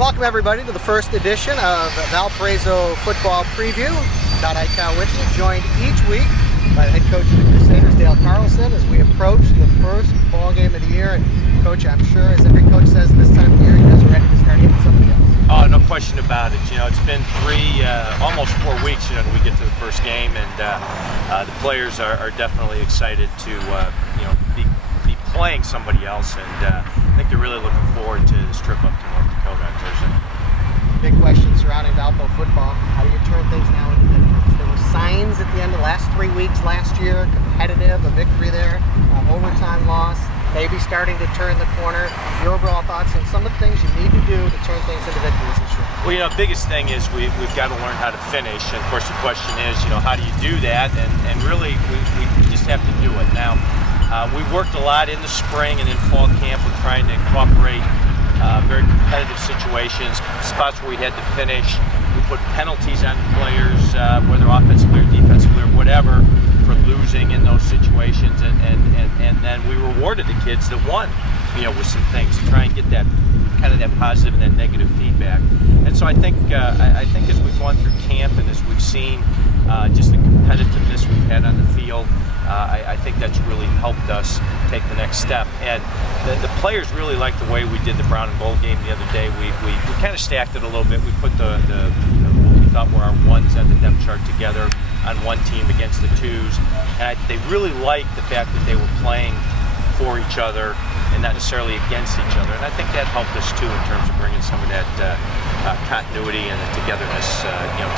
Welcome everybody to the first edition of Valpo Football Preview. Todd Ickow with you, joined each week by the head coach of the Crusaders, Dale Carlson, as we approach the first ball game of the year. And Coach, I'm sure, as every coach says this time of year, you guys are ready to start hitting somebody else. Oh, no question about it. It's been almost 4 weeks, that we get to the first game, and the players are definitely excited to, be playing somebody else, and I think they're really looking forward to this trip up to North Dakota on Thursday. Big question surrounding Valpo football. How do you turn things now into victories? There were signs at the end of the last 3 weeks last year, competitive, a victory there, overtime loss, maybe starting to turn the corner. Your overall thoughts on some of the things you need to do to turn things into victories this year? Well, biggest thing is we've got to learn how to finish, and of course the question is, how do you do that? And really, we just have to do it. Now, we worked a lot in the spring and in fall camp with trying to incorporate very competitive situations, spots where we had to finish. We put penalties on the players, whether offensively or defensively or whatever, for losing in those situations, and then we rewarded the kids that won, with some things to try and get that kind of that positive and that negative feedback. And so I think as we've gone through camp and as we've seen just the competitiveness we've had on the field, I think that's really helped us take the next step. And the players really like the way we did the brown and gold game the other day. We kind of stacked it a little bit. We put what we thought were our ones on the depth chart together on one team against the twos. And they really liked the fact that they were playing for each other and not necessarily against each other. And I think that helped us too in terms of bringing some of that continuity and the togetherness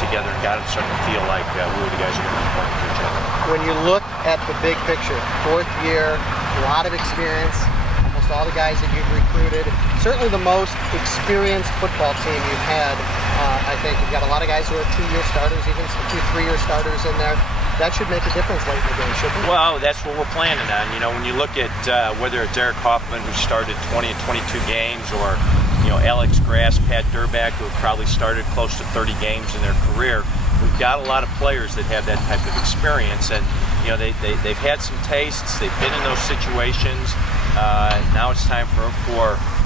together, and got them starting to feel like we were the guys who were going to be playing for each other. When you look at the big picture, fourth year, a lot of experience, almost all the guys that you've recruited, certainly the most experienced football team you've had. I think you've got a lot of guys who are 2-year starters, even some 2-3-year starters in there. That should make a difference late in the game, shouldn't it? Well, that's what we're planning on. When you look at whether it's Derek Hoffman, who started 20 and 22 games, or Alex Grass, Pat Durback, who have probably started close to 30 games in their career, we've got a lot of players that have that type of experience, and they've had some tastes. They've been in those situations. Now it's time for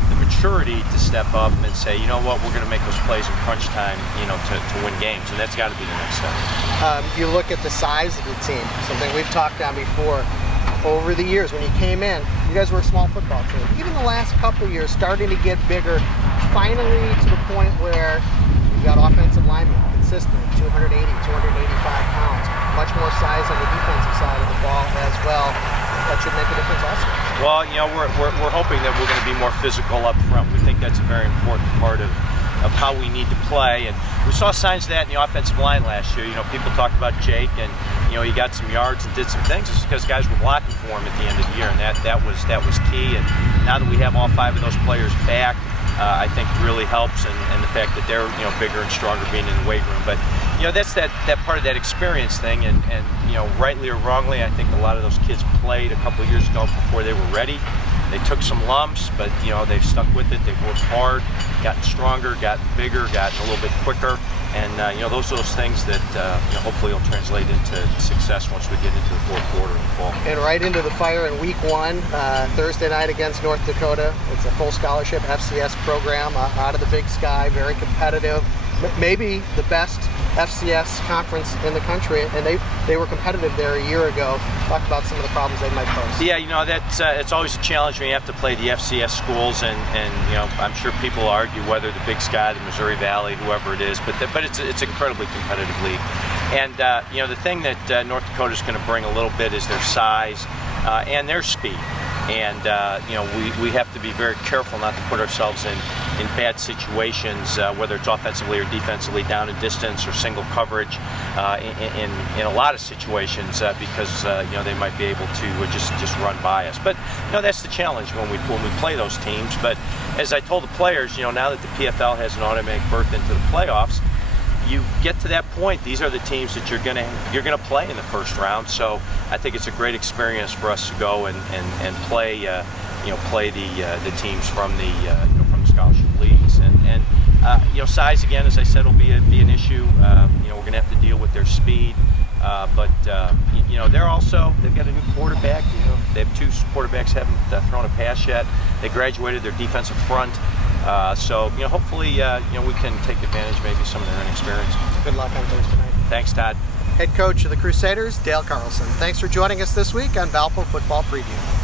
the maturity to step up and say, what, we're going to make those plays in crunch time, to win games, and that's got to be the next step. You look at the size of the team, something we've talked on before. Over the years, when you came in, you guys were a small football team. Even the last couple of years, starting to get bigger, finally to the point where you've got offensive linemen, consistent, 280, 285 pounds, much more size on the defensive side of the ball as well. That should make a difference also. Well, we're hoping that we're going to be more physical up front. We think that's a very important part of how we need to play, and we saw signs of that in the offensive line last year. People talked about Jake, and he got some yards and did some things just because guys were blocking for him at the end of the year, and that was key. And now that we have all 5 of those players back, I think really helps, and the fact that they're bigger and stronger being in the weight room. But that's that part of that experience thing, and rightly or wrongly, I think a lot of those kids played a couple of years ago before they were ready. They took some lumps, but they've stuck with it. They've worked hard, gotten stronger, gotten bigger, gotten a little bit quicker, and those are those things that hopefully will translate into success once we get into the fourth quarter in the fall. And right into the fire in week 1, Thursday night against North Dakota. It's a full scholarship FCS program out of the Big Sky, very competitive, maybe the best FCS conference in the country, and they were competitive there a year ago. Talk about some of the problems they might pose. Yeah, that's it's always a challenge when you have to play the FCS schools, and I'm sure people argue whether the Big Sky, the Missouri Valley, whoever it is, but it's an incredibly competitive league. And the thing that North Dakota is going to bring a little bit is their size and their speed. And we have to be very careful not to put ourselves in bad situations, whether it's offensively or defensively, down and distance or single coverage, in a lot of situations, because they might be able to just run by us. But that's the challenge when we play those teams. But as I told the players, now that the PFL has an automatic berth into the playoffs, you get to that point, these are the teams that you're gonna play in the first round. So I think it's a great experience for us to go and play the teams from the scholarship leagues, and size, again, as I said, will be an issue. We're gonna have to deal with their speed, but they've got a new quarterback. They have 2 quarterbacks haven't thrown a pass yet. They graduated their defensive front. So hopefully we can take advantage maybe of some of their inexperience. Good luck on Thursday night. Thanks, Todd. Head coach of the Crusaders, Dale Carlson. Thanks for joining us this week on Valpo Football Preview.